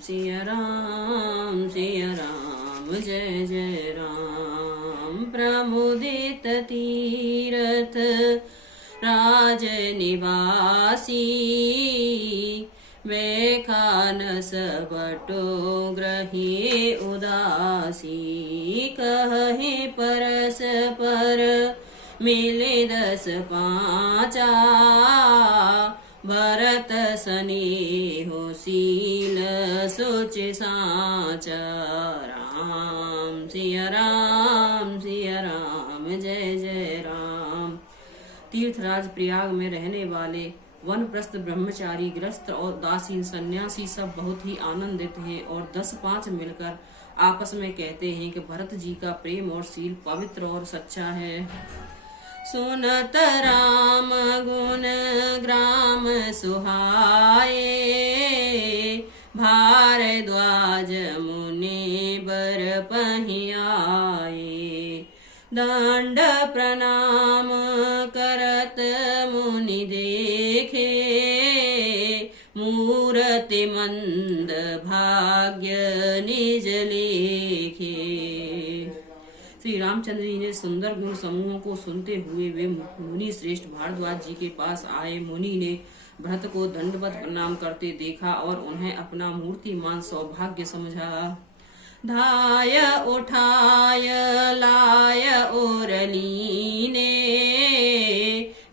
सिया राम जय जय राम। प्रमुदित तीरथ राज निवासी, वे खानस बटो ग्रही उदासी। कहे परस पर मिले 10 पाँचा, भरत स्नेहो शील सुच साचा। राम सिया राम जय जय राम। तीर्थराज प्रयाग में रहने वाले वनप्रस्थ ब्रह्मचारी, गृहस्थ और उदासीन सन्यासी सब बहुत ही आनंदित हैं और 10-5 मिलकर आपस में कहते हैं कि भरत जी का प्रेम और शील पवित्र और सच्चा है। सुनत राम गुण ग्राम सुहाए, भारद्वाज मुनि बर पहियाए। दंड प्रणाम करत मुनि देखे, मूरति मंद भाग्य निज लेखे। श्री रामचंद्र जी ने सुंदर गुण समूहों को सुनते हुए वे मुनि श्रेष्ठ भारद्वाज जी के पास आए। मुनि ने भरत को दंडवत प्रणाम करते देखा और उन्हें अपना मूर्तिमान सौभाग्य समझा। धाय उठाय लाय और लीने,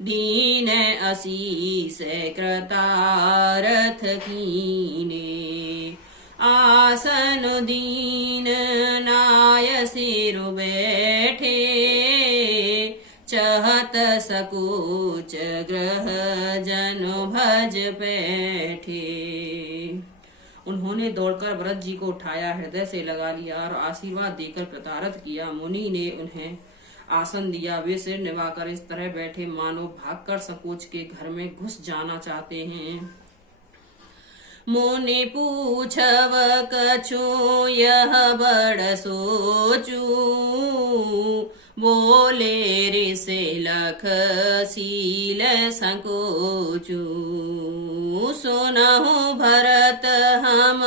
दीन असीस कृतारथ कीने। आसन दीन नाय सिर बैठे, चहत सकुच ग्रह जन भज बैठे। उन्होंने दौड़कर भरत जी को उठाया, हृदय से लगा लिया और आशीर्वाद देकर कृतार्थ किया। मुनि ने उन्हें आसन दिया। वे सिर निभाकर इस तरह बैठे मानो भागकर संकोच के घर में घुस जाना चाहते हैं। मुनि पूछव कछु यह बड़ सोचू, बोले ऋषि लख शील संकोचू। सुनहु भरत हम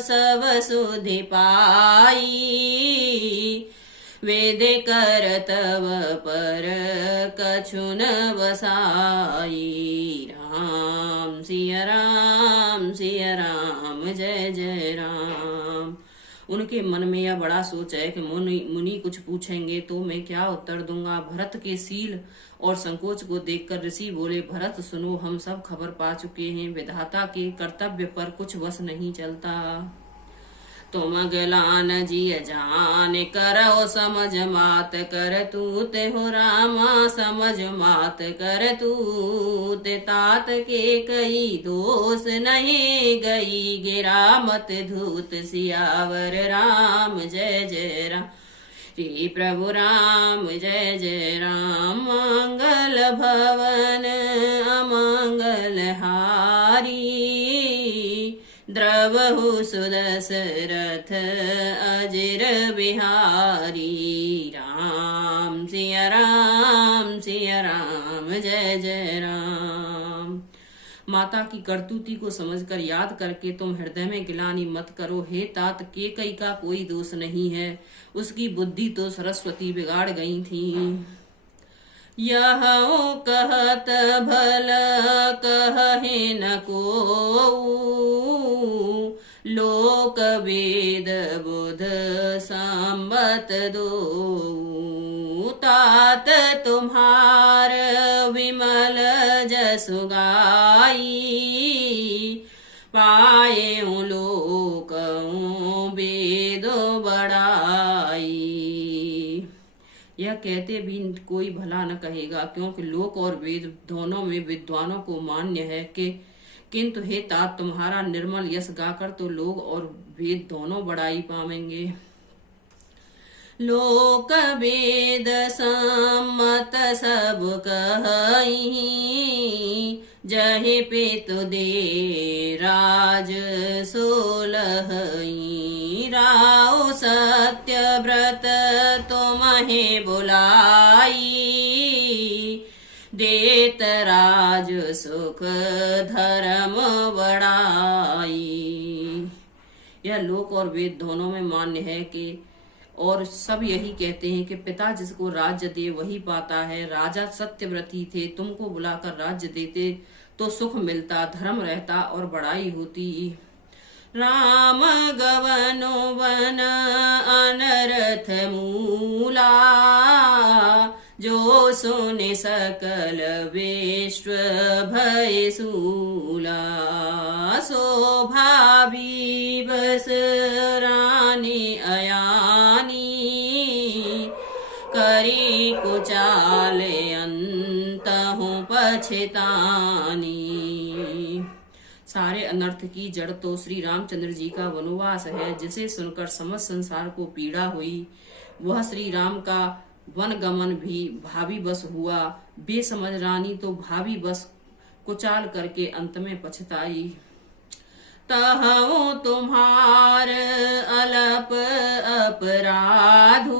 सब सुधि पाई, वेद कर तव पर कछु न बसाई। राम सिया राम जय जय राम। उनके मन में यह बड़ा सोच है कि मुनि कुछ पूछेंगे तो मैं क्या उत्तर दूंगा। भरत के शील और संकोच को देखकर ऋषि बोले, भरत सुनो, हम सब खबर पा चुके हैं। विधाता के कर्तव्य पर कुछ वश नहीं चलता। तुम गलान जी जान करो समझ मात कर तूत हो रामा, समझ मात कर तूत। तात के कई दोष नहीं, गई गिरा मत धूत। सियावर राम जय जय राम, श्री प्रभु राम जय जय राम। मंगल भवन अमंगल हारी, द्रवहु सुदशरथ अजिर बिहारी। राम सिया राम जय जय राम। माता की करतूती को समझकर याद करके तुम हृदय में गिलानी मत करो। हे तात, केकई का कोई दोष नहीं है, उसकी बुद्धि तो सरस्वती बिगाड़ गई थी। यह कहत भल कहे न को, लोक वेद बुध संबत दो। तात तुम्हार विमल जसु गाई, पाए लोक वेदो बड़ाई। यह कहते भी कोई भला न कहेगा, क्योंकि लोक और वेद दोनों में विद्वानों को मान्य है कि किंतु हे तात, तुम्हारा निर्मल यश गाकर तो लोग और वेद दोनों बड़ाई पावेंगे। लोक वेद सम्मत सब कहि, जहि पितु दे राज सोलहि। राव सत्य व्रत तुम्हें बुलाई, देत राज सुख धर्म बड़ाई। यह लोक और वेद दोनों में मान्य है कि और सब यही कहते हैं कि पिता जिसको राज्य दे वही पाता है। राजा सत्यव्रती थे, तुमको बुलाकर राज्य देते तो सुख मिलता, धर्म रहता और बड़ाई होती। राम गवनो वन अनरथ मूला, जो सुने सकल विश्व भय सूला। शोभावी बस रानी अयानी, करी कुचाले अंत हूँ पछतानी। सारे अनर्थ की जड़ तो श्री रामचंद्र जी का वनवास है, जिसे सुनकर समस्त संसार को पीड़ा हुई। वह श्री राम का वन गमन भी भावी बस हुआ। बेसमझ रानी तो भावी बस कुचाल करके अंत में पछताई। तहु तुम्हार अलप अपराधु,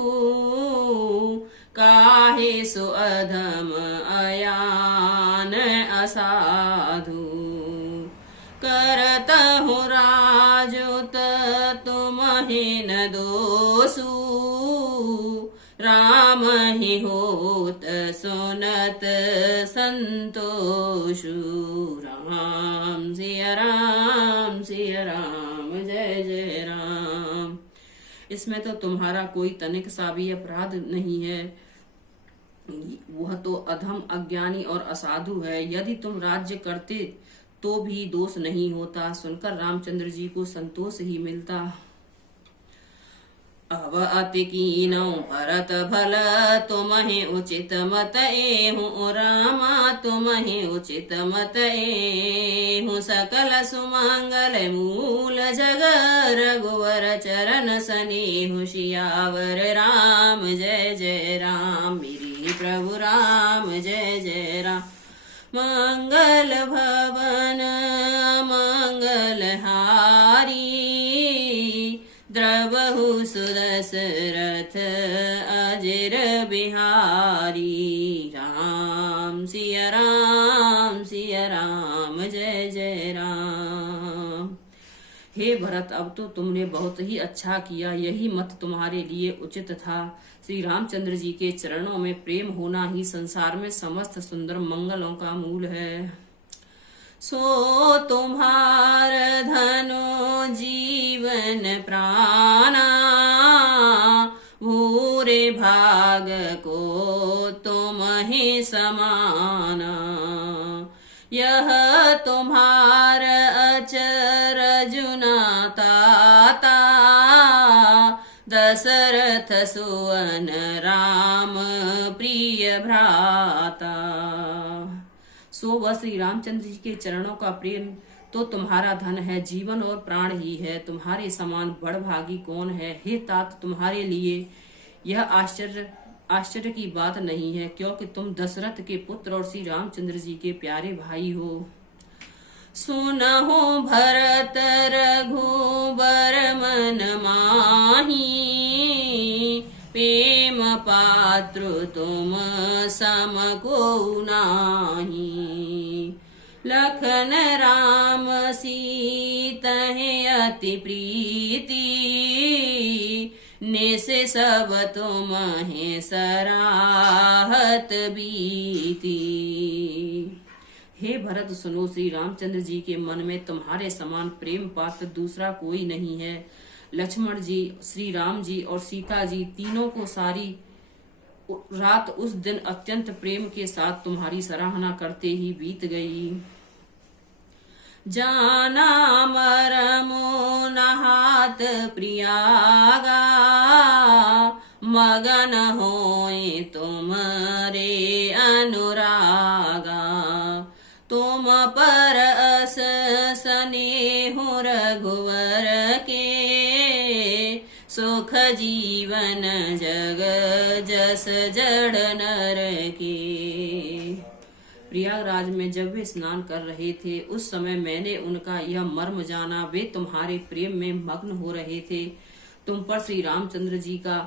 काहे सो अधम अयान असाधु। करतहु राजुत तुम्हें न दोषु, राम ही होत सुनत संतोषु। राम सिया राम सिया राम जय जय राम। इसमें तो तुम्हारा कोई तनिक सा भी अपराध नहीं है, वह तो अधम अज्ञानी और असाधु है। यदि तुम राज्य करते तो भी दोष नहीं होता। सुनकर रामचंद्र जी को संतोष ही मिलता। अव अति कीनौ भरत भल, तुम्हें उचित मत एहु रामा, तुम्हें उचित मत एहु। सकल सुमंगल मूल जग, रघुवर चरण सनेहु। सियावर राम जय जय राम, मेरे प्रभु राम जय जय राम। मंगल भवन मंगल हारी, द्रवहु सुदशरथ अजिर बिहारी। राम सिया राम जय जय राम। हे भरत, अब तो तुमने बहुत ही अच्छा किया, यही मत तुम्हारे लिए उचित था। श्री रामचंद्र जी के चरणों में प्रेम होना ही संसार में समस्त सुंदर मंगलों का मूल है। सो तुम्हार धनो जीवन प्राणा, भूरे भाग को तुम्हें समाना। यह तुम्हार अचरज नाता, दशरथ सुवन राम प्रिय भ्राता। सो वह श्री रामचंद्र जी के चरणों का प्रेम तो तुम्हारा धन है, जीवन और प्राण ही है। तुम्हारे समान बड़भागी कौन है। हे तात, तुम्हारे लिए यह आश्चर्य की बात नहीं है, क्योंकि तुम दशरथ के पुत्र और श्री रामचंद्र जी के प्यारे भाई हो। सुनहो भरत रघुबर मन माही, प्रेम पात्र तुम सम को नाही। लखन राम सीतहि अति प्रीति, निस सब तुम्हें सराहत बीती। हे भरत सुनो, श्री रामचंद्र जी के मन में तुम्हारे समान प्रेम पात्र दूसरा कोई नहीं है। लक्ष्मण जी, श्री राम जी और सीता जी तीनों को सारी रात उस दिन अत्यंत प्रेम के साथ तुम्हारी सराहना करते ही बीत गई। जाना मरमो नहात प्रियागा, मगन होए तुम्हारे अनुरागा। तुम पर अस स्नेह रघुवर के, सुख जीवन जग जस जड़ नर के। प्रयागराज में जब वे स्नान कर रहे थे, उस समय मैंने उनका यह मर्म जाना। वे तुम्हारे प्रेम में मग्न हो रहे थे। तुम पर श्री रामचंद्र जी का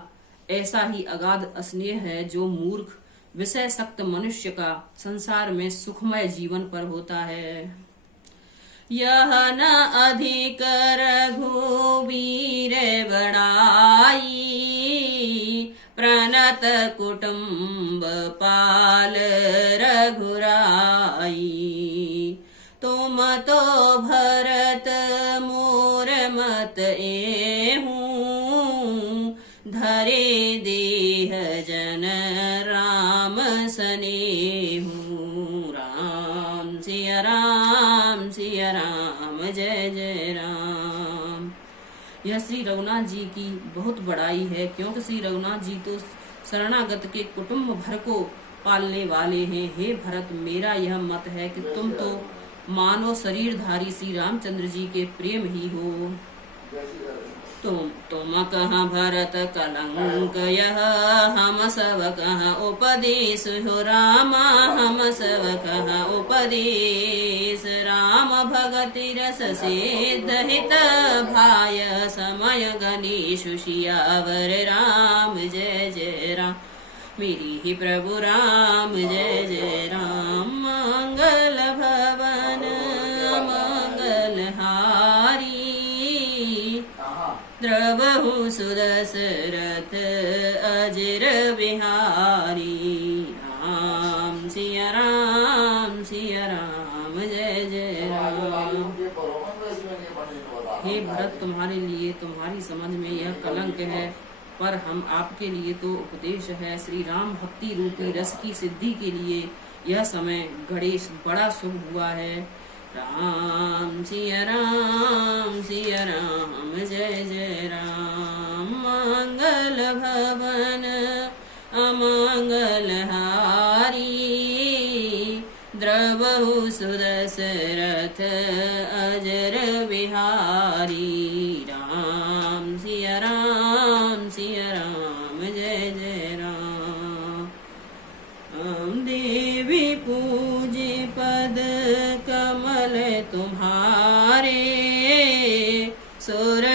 ऐसा ही अगाध स्नेह है, जो मूर्ख विषय सक्त मनुष्य का संसार में सुखमय जीवन पर होता है। यह न अधिक रघुबीर बड़ाई, प्रणत कुटुम्ब पाल रघुराई। तुम तो भरत मोर मत एहूँ, धरे देह जन राम सनेहूँ। राम सिया राम सिया राम, जय जय राम। यह श्री रघुनाथ जी की बहुत बड़ाई है, क्योंकि श्री रघुनाथ जी तो शरणागत के कुटुंब भर को पालने वाले हैं। हे भरत, मेरा यह मत है कि तुम तो मानव शरीरधारी श्री रामचंद्र जी के प्रेम ही हो। तुम कहाँ भरत कलंक, यह हम सब कहाँ उपदेश हो। रामा हम सब कहाँ उपदेश, राम भगति रस सिद्ध हित भाय, समय गणेश सियावर राम, जय जय राम। मेरी ही प्रभु राम, जय जय राम। मंगल भवन मंगलहारी, द्रवहु सुदशरथ अजर बिहारी। राम सिया राम सिया राम, जय जय राम। हे भरत, तुम्हारे लिए तुम्हारी समझ में यह कलंक है, पर हम आपके लिए तो उपदेश है। श्री राम भक्ति रूपी रस की सिद्धि के लिए यह समय गणेश बड़ा शुभ हुआ है। राम सिया राम, जय जय राम। मंगल भवन अमंगल हारी, द्रवहु सुदशरथ अजर बिहारी। राम सिया राम, जय जय राम। देवी पूजे पद कमल तुम्हारे, सुर